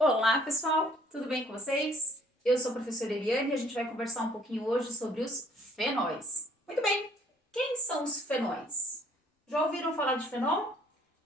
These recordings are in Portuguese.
Olá, pessoal! Tudo bem com vocês? Eu sou a professora Eliane e a gente vai conversar um pouquinho hoje sobre os fenóis. Muito bem! Quem são os fenóis? Já ouviram falar de fenol?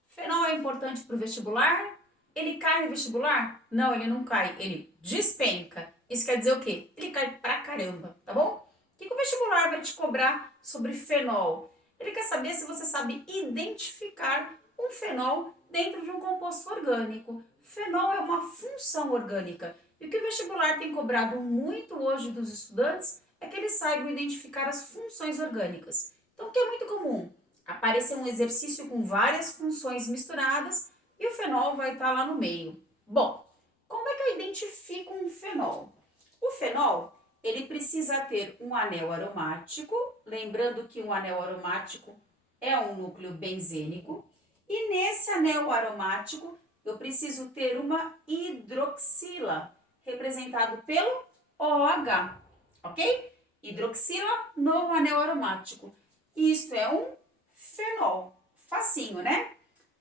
Fenol é importante para o vestibular? Ele cai no vestibular? Não, ele não cai, ele despenca. Isso quer dizer o quê? Ele cai pra caramba, tá bom? O que o vestibular vai te cobrar sobre fenol? Ele quer saber se você sabe identificar um fenol dentro de um composto orgânico. Fenol é uma função orgânica. E o que o vestibular tem cobrado muito hoje dos estudantes é que eles saibam identificar as funções orgânicas. Então, o que é muito comum? Aparecer um exercício com várias funções misturadas e o fenol vai estar lá no meio. Bom, como é que eu identifico um fenol? O fenol, ele precisa ter um anel aromático, lembrando que um anel aromático é um núcleo benzênico, e nesse anel aromático eu preciso ter uma hidroxila, representado pelo OH, ok? Hidroxila no anel aromático. Isto é um fenol. Facinho, né?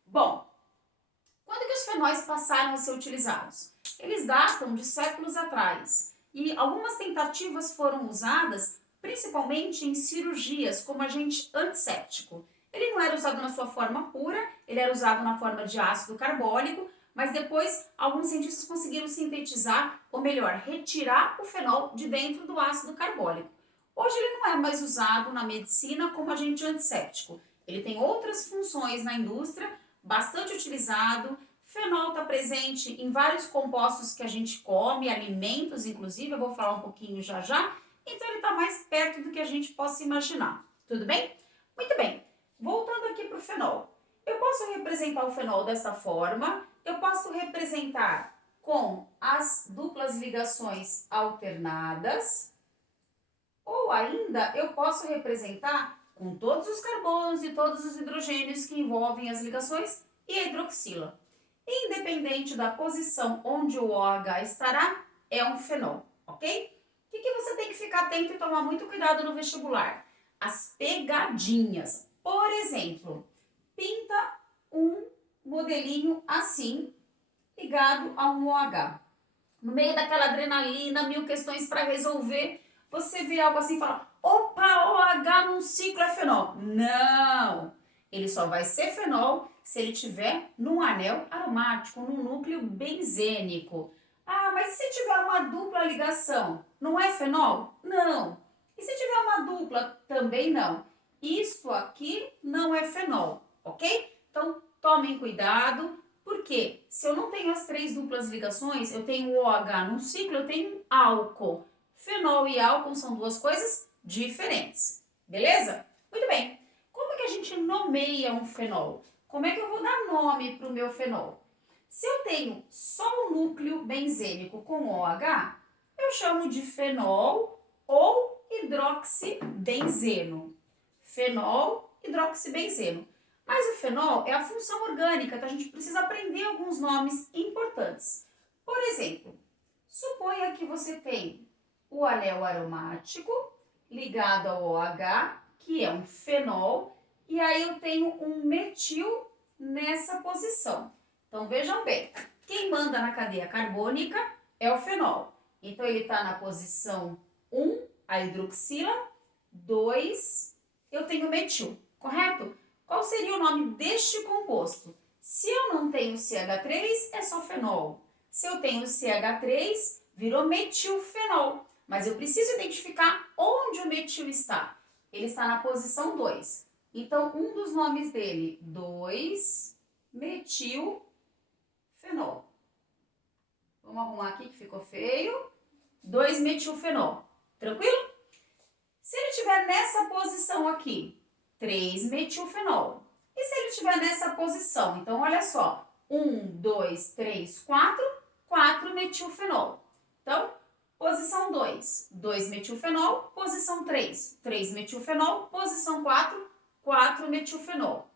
Bom, quando que os fenóis passaram a ser utilizados? Eles datam de séculos atrás e algumas tentativas foram usadas principalmente em cirurgias como agente antisséptico. Ele não era usado na sua forma pura, ele era usado na forma de ácido carbônico, mas depois alguns cientistas conseguiram sintetizar, ou melhor, retirar o fenol de dentro do ácido carbônico. Hoje ele não é mais usado na medicina como agente antisséptico. Ele tem outras funções na indústria, bastante utilizado. Fenol está presente em vários compostos que a gente come, alimentos inclusive, eu vou falar um pouquinho já já. Então ele está mais perto do que a gente possa imaginar. Tudo bem? Muito bem. Voltando aqui para o fenol. Eu posso representar o fenol dessa forma, eu posso representar com as duplas ligações alternadas, ou ainda eu posso representar com todos os carbonos e todos os hidrogênios que envolvem as ligações e a hidroxila. Independente da posição onde o OH estará, é um fenol, ok? O que você tem que ficar atento e tomar muito cuidado no vestibular? As pegadinhas. Por exemplo, pinta um modelinho assim, ligado a um OH. No meio daquela adrenalina, mil questões para resolver, você vê algo assim e fala: opa, OH num ciclo é fenol. Não! Ele só vai ser fenol se ele tiver num anel aromático, num núcleo benzênico. Ah, mas e se tiver uma dupla ligação? Não é fenol? Não. E se tiver uma dupla? Também não. Isto aqui não é fenol, ok? Então, tomem cuidado, porque se eu não tenho as três duplas ligações, eu tenho OH num ciclo, eu tenho álcool. Fenol e álcool são duas coisas diferentes, beleza? Muito bem. Como é que a gente nomeia um fenol? Como é que eu vou dar nome para o meu fenol? Se eu tenho só o núcleo benzênico com OH, eu chamo de fenol ou hidroxibenzeno. Fenol, hidroxibenzeno. Mas o fenol é a função orgânica, então a gente precisa aprender alguns nomes importantes. Por exemplo, suponha que você tem o anel aromático ligado ao OH, que é um fenol, e aí eu tenho um metil nessa posição. Então vejam bem, quem manda na cadeia carbônica é o fenol. Então ele está na posição 1, a hidroxila, 2, eu tenho metil, correto? Qual seria o nome deste composto? Se eu não tenho CH3, é só fenol. Se eu tenho CH3, virou metilfenol. Mas eu preciso identificar onde o metil está. Ele está na posição 2. Então, um dos nomes dele, 2-metilfenol. Vamos arrumar aqui que ficou feio. 2-metilfenol. Tranquilo? Se ele estiver nessa posição aqui, 3-metilfenol. E se ele estiver nessa posição? Então, olha só. 1, 2, 3, 4, 4-metilfenol. Então, posição 2, 2-metilfenol. Posição 3, 3-metilfenol. Posição 4, 4-metilfenol.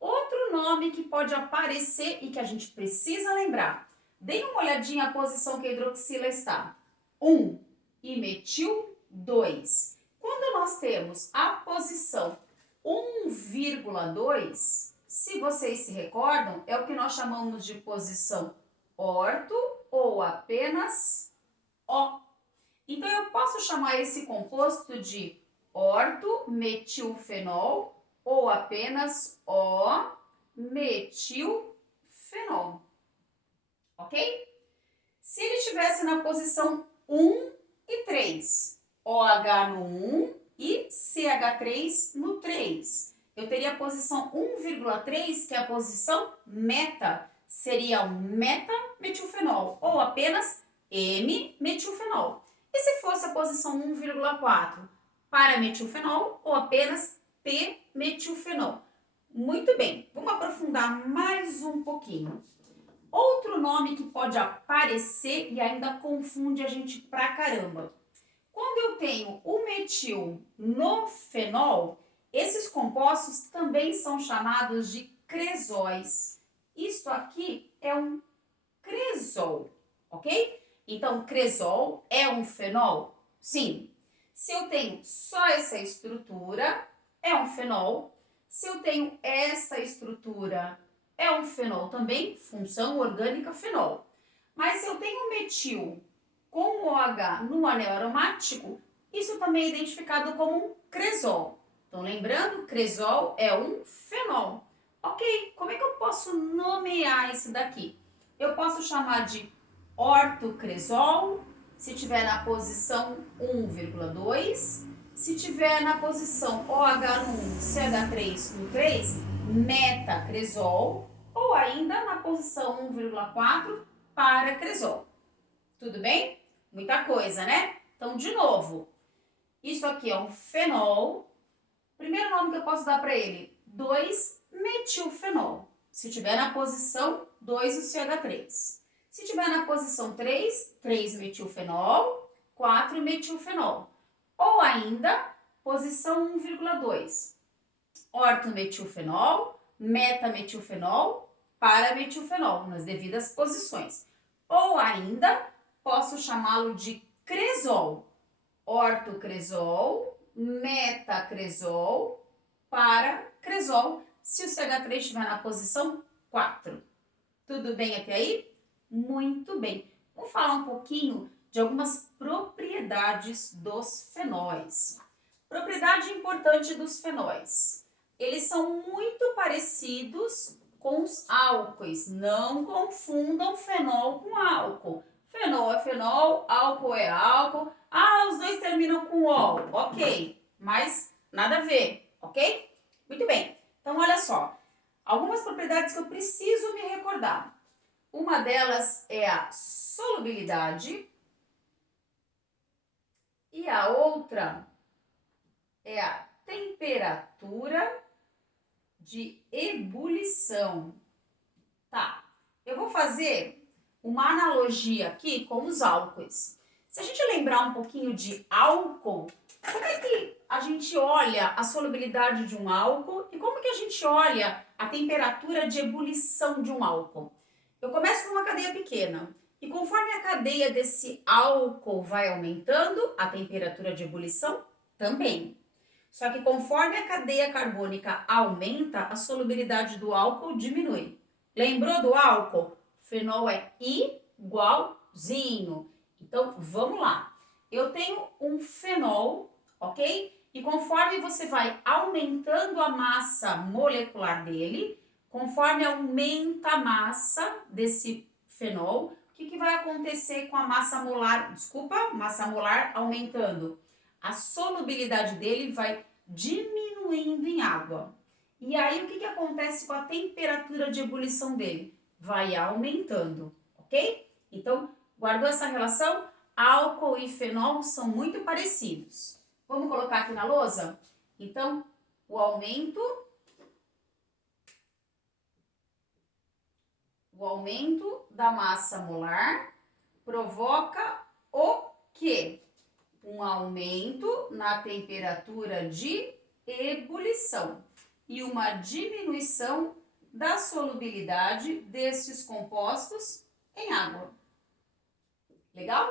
Outro nome que pode aparecer e que a gente precisa lembrar. Dê uma olhadinha a posição que a hidroxila está. 1 e metil 2. Quando nós temos a posição 1,2, se vocês se recordam, é o que nós chamamos de posição orto ou apenas O. Então, eu posso chamar esse composto de ortometilfenol ou apenas O-metilfenol, ok? Se ele estivesse na posição 1 e 3, OH no 1 e CH3 no 3, eu teria a posição 1,3, que é a posição meta, seria um metametilfenol ou apenas M-metilfenol. E se fosse a posição 1,4, parametilfenol ou apenas P-metilfenol? Muito bem, vamos aprofundar mais um pouquinho. Outro nome que pode aparecer e ainda confunde a gente pra caramba. Quando eu tenho o metil no fenol, esses compostos também são chamados de cresóis. Isto aqui é um cresol, ok? Então, cresol é um fenol? Sim. Se eu tenho só essa estrutura, é um fenol. Se eu tenho essa estrutura, é um fenol também, função orgânica fenol. Mas se eu tenho metil com OH no anel aromático, isso também é identificado como um cresol. Então, lembrando, cresol é um fenol. Ok, como é que eu posso nomear isso daqui? Eu posso chamar de ortocresol, se tiver na posição 1,2. Se tiver na posição OH no 1, CH3 no 3, metacresol, ou ainda na posição 1,4, paracresol. Tudo bem? Muita coisa, né? Então, de novo, isso aqui é um fenol. Primeiro nome que eu posso dar para ele, 2-metilfenol. Se tiver na posição 2, o CH3. Se tiver na posição 3, 3-metilfenol, 4-metilfenol. Ou ainda, posição 1,2, ortometilfenol, metametilfenol, parametilfenol, nas devidas posições. Ou ainda, posso chamá-lo de cresol, ortocresol, metacresol, paracresol, se o CH3 estiver na posição 4. Tudo bem até aí? Muito bem. Vamos falar um pouquinho de algumas propriedades dos fenóis. Propriedade importante dos fenóis. Eles são muito parecidos com os álcoois. Não confundam fenol com álcool. Fenol é fenol, álcool é álcool. Ah, os dois terminam com ol. Ok, mas nada a ver, ok? Muito bem. Então, olha só. Algumas propriedades que eu preciso me recordar. Uma delas é a solubilidade e a outra é a temperatura de ebulição. Tá, eu vou fazer uma analogia aqui com os álcoois. Se a gente lembrar um pouquinho de álcool, como é que a gente olha a solubilidade de um álcool e como que a gente olha a temperatura de ebulição de um álcool? Eu começo com uma cadeia pequena e conforme a cadeia desse álcool vai aumentando, a temperatura de ebulição também. Só que conforme a cadeia carbônica aumenta, a solubilidade do álcool diminui. Lembrou do álcool? Fenol é igualzinho. Então, vamos lá. Eu tenho um fenol, ok? E conforme você vai aumentando a massa molecular dele, conforme aumenta a massa desse fenol, o que vai acontecer com a massa molar? Massa molar aumentando. A solubilidade dele vai diminuindo em água. E aí, o que acontece com a temperatura de ebulição dele? Vai aumentando, ok? Então, guardou essa relação? Álcool e fenol são muito parecidos. Vamos colocar aqui na lousa? Então, o aumento da massa molar provoca o quê? Um aumento na temperatura de ebulição e uma diminuição da solubilidade desses compostos em água. Legal?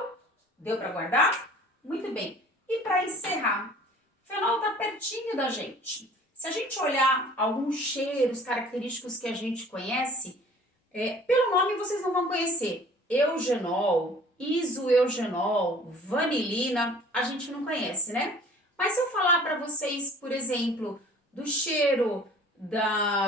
Deu para guardar? Muito bem. E para encerrar, o fenol está pertinho da gente. Se a gente olhar alguns cheiros característicos que a gente conhece, pelo nome vocês não vão conhecer, eugenol, isoeugenol, vanilina, a gente não conhece, né? Mas se eu falar para vocês, por exemplo, do cheiro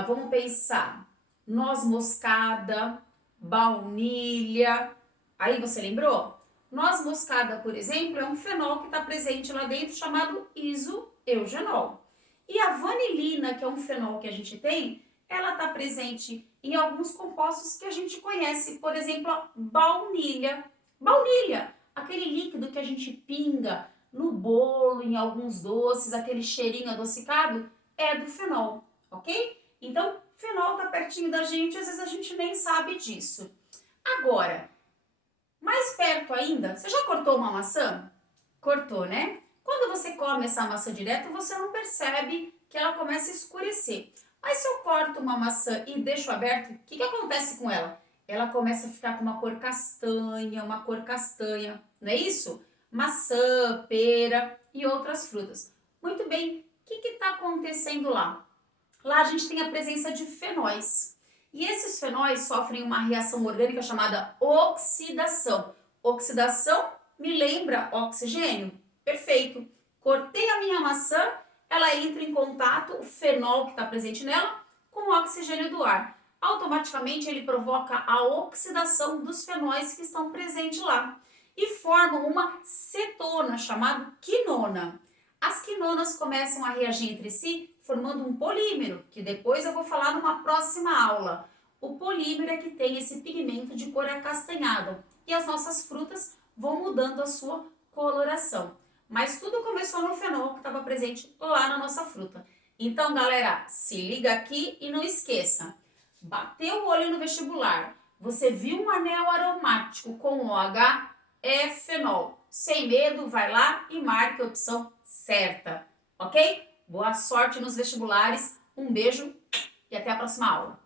vamos pensar, noz moscada, baunilha, aí você lembrou? Noz moscada, por exemplo, é um fenol que está presente lá dentro chamado isoeugenol. E a vanilina, que é um fenol que a gente tem, ela está presente em alguns compostos que a gente conhece, por exemplo, a baunilha. Baunilha, aquele líquido que a gente pinga no bolo, em alguns doces, aquele cheirinho adocicado, é do fenol, ok? Então, fenol está pertinho da gente, às vezes a gente nem sabe disso. Agora, mais perto ainda, você já cortou uma maçã? Cortou, né? Quando você come essa maçã direto, você não percebe que ela começa a escurecer. Mas se eu corto uma maçã e deixo aberto, o que acontece com ela? Ela começa a ficar com uma cor castanha, não é isso? Maçã, pera e outras frutas. Muito bem, o que está acontecendo lá? Lá a gente tem a presença de fenóis. E esses fenóis sofrem uma reação orgânica chamada oxidação. Oxidação me lembra oxigênio? Perfeito. Cortei a minha maçã, ela entra em contato, o fenol que está presente nela, com o oxigênio do ar. Automaticamente ele provoca a oxidação dos fenóis que estão presentes lá e formam uma cetona chamada quinona. As quinonas começam a reagir entre si formando um polímero, que depois eu vou falar numa próxima aula. O polímero é que tem esse pigmento de cor acastanhada e as nossas frutas vão mudando a sua coloração. Mas tudo começou no fenol que estava presente lá na nossa fruta. Então, galera, se liga aqui e não esqueça. Bateu o olho no vestibular, você viu um anel aromático com OH, é fenol. Sem medo, vai lá e marque a opção certa, ok? Boa sorte nos vestibulares, um beijo e até a próxima aula.